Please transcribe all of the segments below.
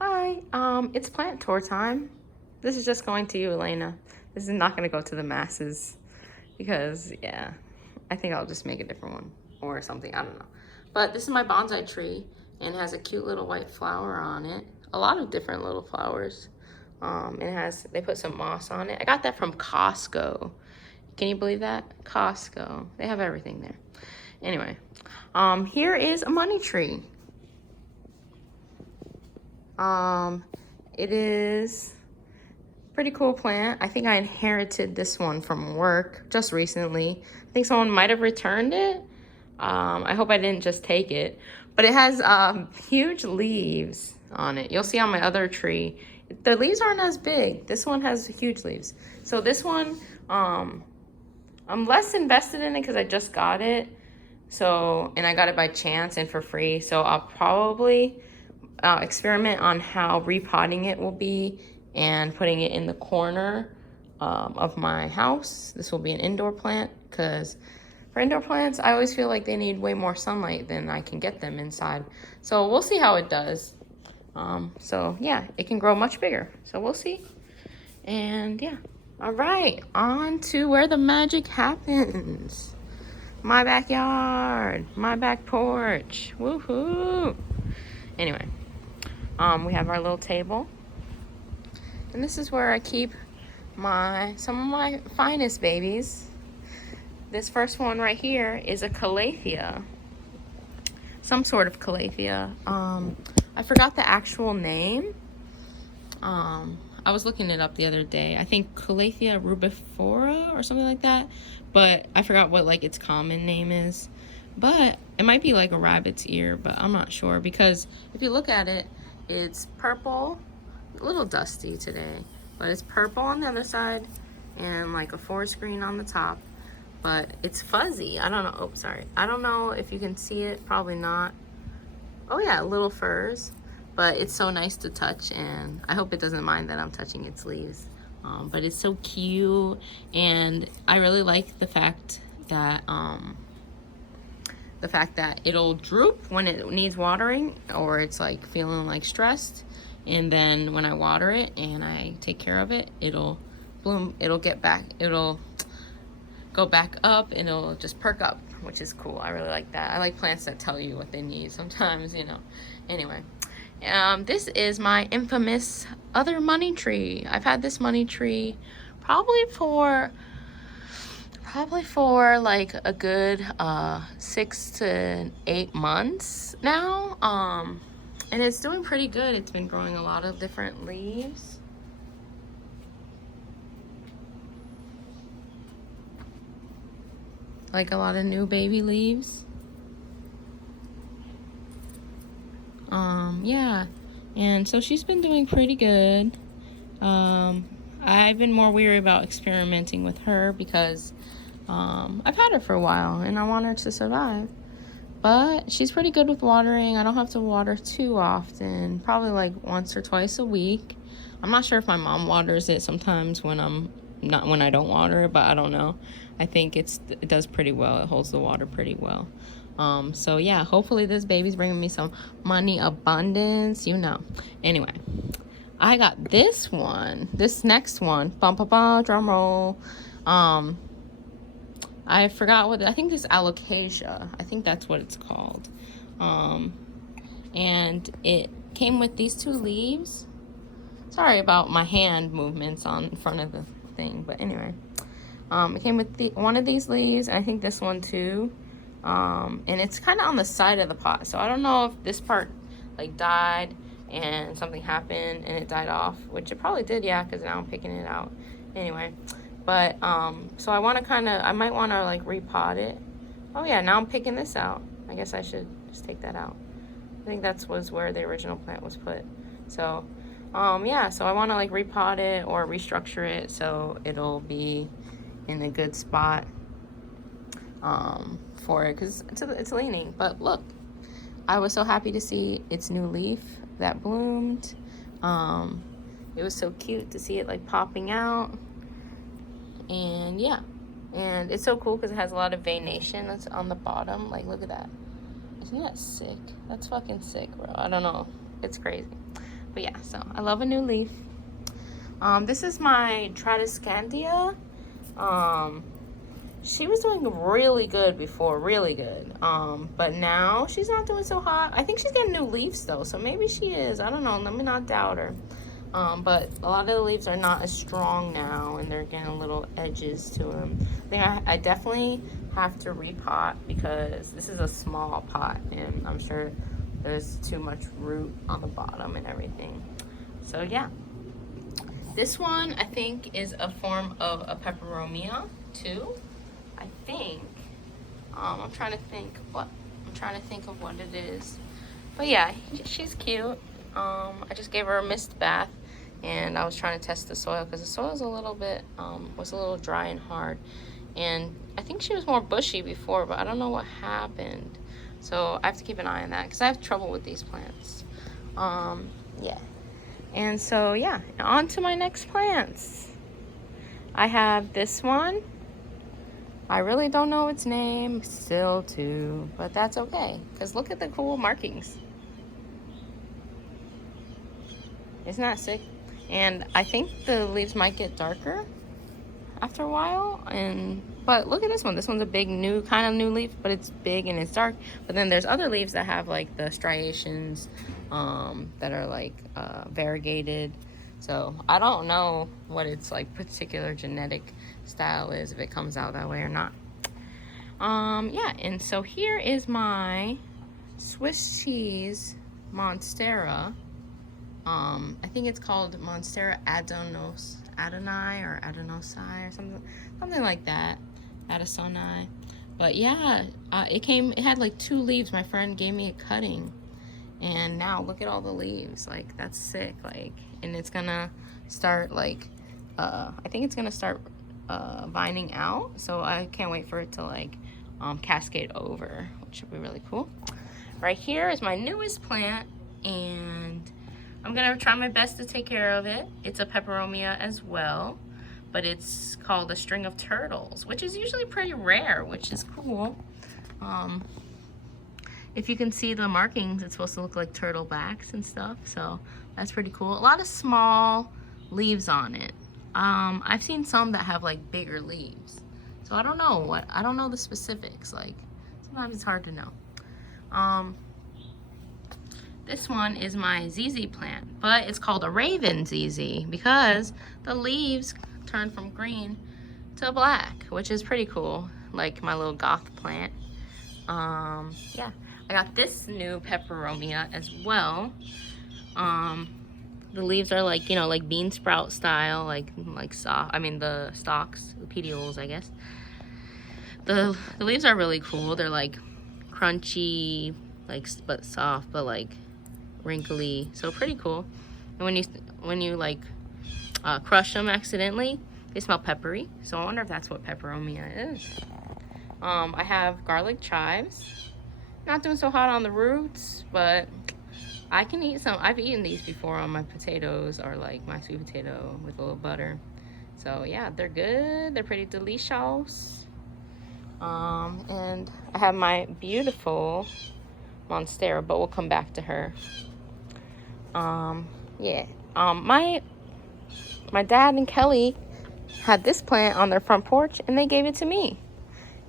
Hi, it's plant tour time. This is just going to you, Elena. This is not going to go to the masses because, yeah, I think I'll just make a different one or something. I don't know. But this is my bonsai tree and it has a cute little white flower on it. A lot of different little flowers. They put some moss on it. I got that from Costco. Can you believe that? Costco. They have everything there. Anyway, here is a money tree. It is a pretty cool plant. I think I inherited this one from work just recently. I think someone might have returned it. I hope I didn't just take it. But it has huge leaves on it. You'll see on my other tree, the leaves aren't as big. This one has huge leaves. So this one, I'm less invested in it because I just got it. And I got it by chance and for free. So I'll probably experiment on how repotting it will be and putting it in the corner of my house. This will be an indoor plant because for indoor plants, I always feel like they need way more sunlight than I can get them inside. So we'll see how it does. Yeah, it can grow much bigger. So we'll see. And yeah, all right, on to where the magic happens. My backyard, my back porch, woohoo. Anyway. We have our little table. And this is where I keep some of my finest babies. This first one right here is a calathea. Some sort of calathea. I forgot the actual name. I was looking it up the other day. I think Calathea rubifora or something like that. But I forgot what like its common name is. But it might be like a rabbit's ear, but I'm not sure. Because if you look at it, it's purple, a little dusty today, but it's purple on the other side and like a forest green on the top, but it's fuzzy. I don't know. Oh, sorry. I don't know if you can see it. Probably not. Oh yeah, little furs, but it's so nice to touch and I hope it doesn't mind that I'm touching its leaves. But it's so cute and I really like the fact that it'll droop when it needs watering or it's like feeling like stressed, and then when I water it and I take care of it, it'll bloom, it'll go back up and it'll just perk up, which is cool. I really like that. I like plants that tell you what they need sometimes, you know. Anyway, this is my infamous other money tree. I've had this money tree probably for like a good 6 to 8 months now, and it's doing pretty good. It's been growing a lot of different leaves. Like a lot of new baby leaves. Yeah, and so she's been doing pretty good. I've been more weary about experimenting with her because I've had her for a while and I want her to survive. But she's pretty good with watering. I don't have to water too often, probably like once or twice a week. I'm not sure if my mom waters it sometimes when I don't water it, but I don't know. I think it does pretty well. It holds the water pretty well. So yeah, hopefully this baby's bringing me some money abundance, you know. Anyway, I got this next one, drum roll. I forgot I think this alocasia. I think that's what it's called. And it came with these 2 leaves. Sorry about my hand movements on front of the thing, but anyway. It came with one of these leaves, and I think this one too. And it's kind of on the side of the pot, so I don't know if this part like died and something happened and it died off, which it probably did, yeah, because now I'm picking it out. Anyway. But, so I might want to like repot it. Oh yeah, now I'm picking this out. I guess I should just take that out. I think was where the original plant was put. So, yeah, so I want to like repot it or restructure it so it'll be in a good spot, for it, because it's leaning. But look, I was so happy to see its new leaf that bloomed. It was so cute to see it like popping out. And yeah, and it's so cool because it has a lot of veination that's on the bottom. Like, look at that. Isn't that sick? That's fucking sick, bro. I don't know. It's crazy. But yeah, so I love a new leaf. This is my Tradescantia. She was doing really good before, really good. But now she's not doing so hot. I think she's getting new leaves though, so maybe she is. I don't know. Let me not doubt her. But a lot of the leaves are not as strong now, and they're getting little edges to them. I think I definitely have to repot because this is a small pot, and I'm sure there's too much root on the bottom and everything. So yeah. This one I think is a form of a peperomia too. I think. I'm trying to think of what it is. But yeah, she's cute. I just gave her a mist bath, and I was trying to test the soil because the soil is a little bit was a little dry and hard. And I think she was more bushy before, but I don't know what happened. So I have to keep an eye on that because I have trouble with these plants. Yeah. And so yeah, on to my next plants. I have this one. I really don't know its name still too, but that's okay because look at the cool markings. Isn't that sick? And I think the leaves might get darker after a while. But look at this one. This one's a big new kind of new leaf, but it's big and it's dark. But then there's other leaves that have like the striations that are like variegated. So I don't know what its like particular genetic style is, if it comes out that way or not. Yeah, and so here is my Swiss cheese Monstera. I think it's called Monstera Adonai or Adonosai or something like that. Adosonai. But yeah, it had like 2 leaves. My friend gave me a cutting, and now look at all the leaves. Like, that's sick. Like, and it's gonna start like I think it's gonna start vining out, so I can't wait for it to like cascade over, which would be really cool. Right here is my newest plant, and I'm gonna try my best to take care of it. It's a peperomia as well, but it's called a string of turtles, which is usually pretty rare, which is cool. If you can see the markings, it's supposed to look like turtle backs and stuff, so that's pretty cool. A lot of small leaves on it. I've seen some that have like bigger leaves, so I don't know the specifics. Like, sometimes it's hard to know. This one is my ZZ plant, but it's called a Raven ZZ because the leaves turn from green to black, which is pretty cool, like my little goth plant. Yeah, I got this new peperomia as well. The leaves are like, you know, like bean sprout style, like soft. I mean the stalks, the petioles, I guess. The leaves are really cool. They're like crunchy, like but soft, but like wrinkly, so pretty cool. And when you like crush them accidentally, they smell peppery, so I wonder if that's what peperomia is. I have garlic chives. Not doing so hot on the roots, but I can eat some. I've eaten these before on my potatoes, or like my sweet potato with a little butter. So yeah, they're good. They're pretty delicious. And I have my beautiful Monstera, but we'll come back to her. Yeah. My dad and Kelly had this plant on their front porch, and they gave it to me.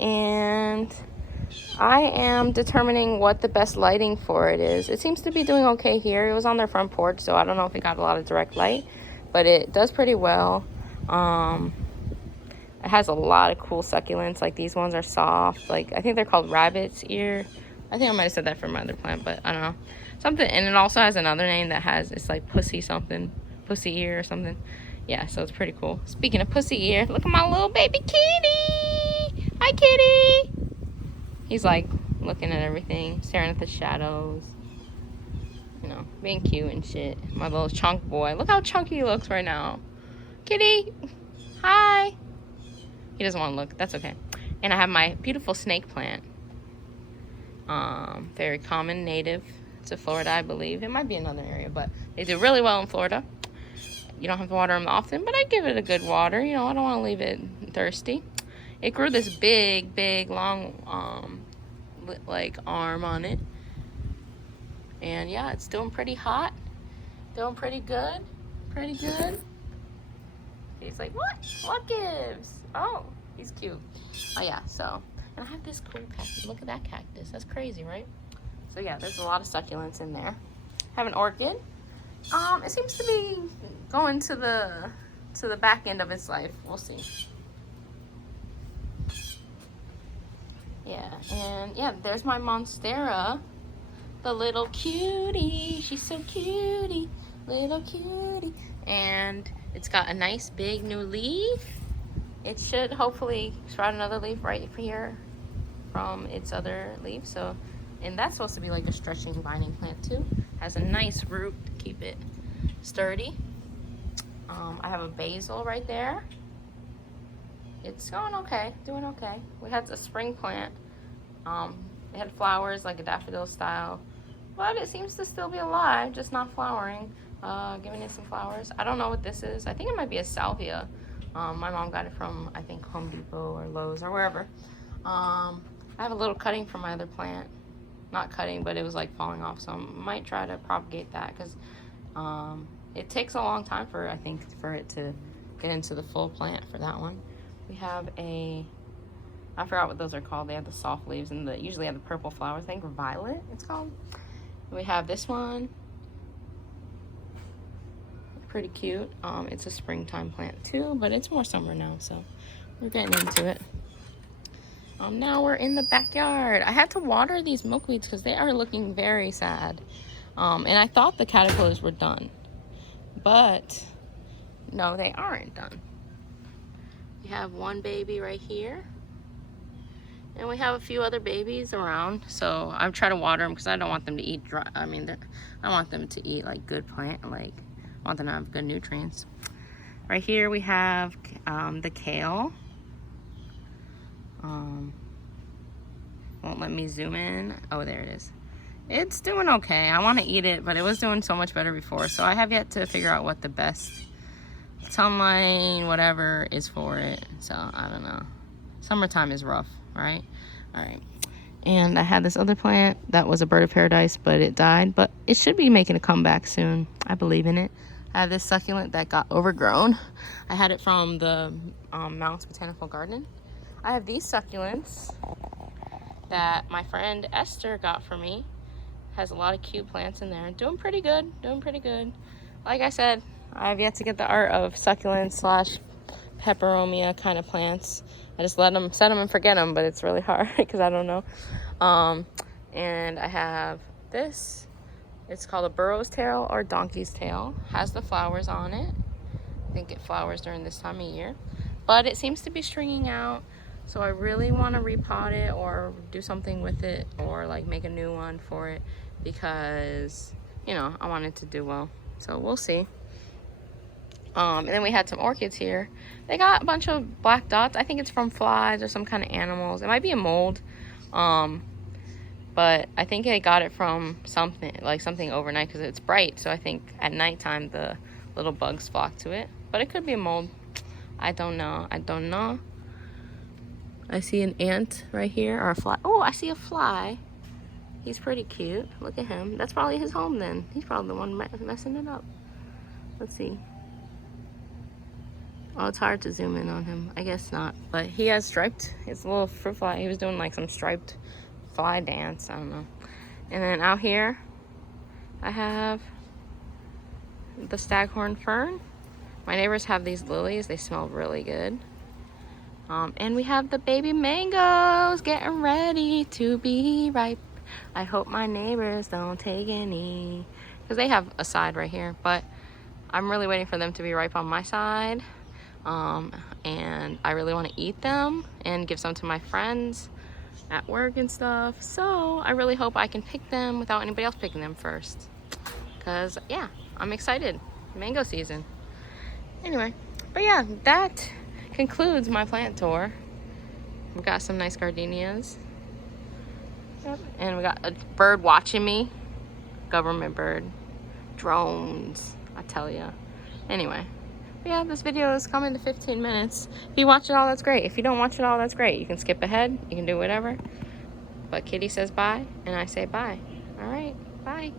And I am determining what the best lighting for it is. It seems to be doing okay here. It was on their front porch, so I don't know if it got a lot of direct light, but it does pretty well. It has a lot of cool succulents. Like, these ones are soft. Like, I think they're called rabbit's ear. I think I might have said that for my other plant, but I don't know. Something, and it also has another name that it's like pussy ear or something. Yeah, so it's pretty cool. Speaking of pussy ear, look at my little baby kitty. Hi, kitty. He's like looking at everything, staring at the shadows, you know, being cute and shit. My little chunk boy. Look how chunky he looks right now. Kitty, hi. He doesn't want to look. That's okay. And I have my beautiful snake plant. Very common, native to Florida, I believe. It might be another area, but they do really well in Florida. You don't have to water them often, but I give it a good water. You know, I don't want to leave it thirsty. It grew this big, long, like arm on it. And yeah, it's doing pretty hot. Doing pretty good. Pretty good. He's like, what? What gives? Oh, he's cute. Oh yeah, so, and I have this cool cactus. Look at that cactus. That's crazy, right? So yeah, there's a lot of succulents in there. Have an orchid. It seems to be going to the back end of its life. We'll see. Yeah, and yeah, there's my monstera. The little cutie. She's so cutie. Little cutie. And it's got a nice big new leaf. It should hopefully sprout another leaf right here from its other leaf. So, and that's supposed to be like a stretching vining plant too. Has a nice root to keep it sturdy. I have a basil right there. It's going okay, doing okay. We had a spring plant. It had flowers like a daffodil style, but it seems to still be alive, just not flowering. Giving it some flowers. I don't know what this is. I think it might be a salvia. My mom got it from, I think, Home Depot or Lowe's or wherever. I have a little cutting from my other plant. Not cutting, but it was like falling off, so I might try to propagate that because it takes a long time for, I think, for it to get into the full plant for that one. We have I forgot what those are called. They have the soft leaves and usually have the purple flowers. I think violet it's called. We have this one. Pretty cute. It's a springtime plant too, but it's more summer now, so we're getting into it. Now we're in the backyard. I had to water these milkweeds because they are looking very sad. And I thought the caterpillars were done, but no, they aren't done. We have one baby right here, and we have a few other babies around. So I'm trying to water them because I don't want them to eat dry. I mean, I want them to eat like good plant, like I want them to have good nutrients. Right here we have the kale. Won't let me zoom in. Oh, there it is. It's doing okay. I want to eat it, but it was doing so much better before. So I have yet to figure out what the best sunlight, whatever, is for it. So I don't know. Summertime is rough, right? All right. And I had this other plant that was a bird of paradise, but it died. But it should be making a comeback soon. I believe in it. I have this succulent that got overgrown. I had it from the Mounts Botanical Garden. I have these succulents that my friend Esther got for me. Has a lot of cute plants in there. Doing pretty good. Doing pretty good. Like I said, I have yet to get the art of succulents / peperomia kind of plants. I just set them and forget them, but it's really hard because I don't know. And I have this. It's called a burro's tail or donkey's tail. Has the flowers on it. I think it flowers during this time of year. But it seems to be stringing out. So I really want to repot it or do something with it or like make a new one for it because, you know, I want it to do well. So we'll see. And then we had some orchids here. They got a bunch of black dots. I think it's from flies or some kind of animals. It might be a mold. But I think I got it from something overnight because it's bright. So I think at nighttime the little bugs flock to it. But it could be a mold. I don't know. I see an ant right here, or a fly. Oh, I see a fly. He's pretty cute. Look at him. That's probably his home then. He's probably the one messing it up. Let's see. Oh, it's hard to zoom in on him. I guess not. But he has striped. It's a little fruit fly. He was doing like some striped fly dance. I don't know. And then out here, I have the staghorn fern. My neighbors have these lilies. They smell really good. And we have the baby mangoes getting ready to be ripe. I hope my neighbors don't take any, because they have a side right here, but I'm really waiting for them to be ripe on my side. And I really want to eat them and give some to my friends at work and stuff. So I really hope I can pick them without anybody else picking them first, because yeah, I'm excited. Mango season. Anyway, but yeah, that concludes my plant tour. We've got some nice gardenias. Yep. And we got a bird watching me. Government bird. Drones, I tell ya. Anyway, yeah, this video is coming to 15 minutes. If you watch it all, that's great. If you don't watch it all, that's great. You can skip ahead. You can do whatever. But Kitty says bye, and I say bye. All right, bye.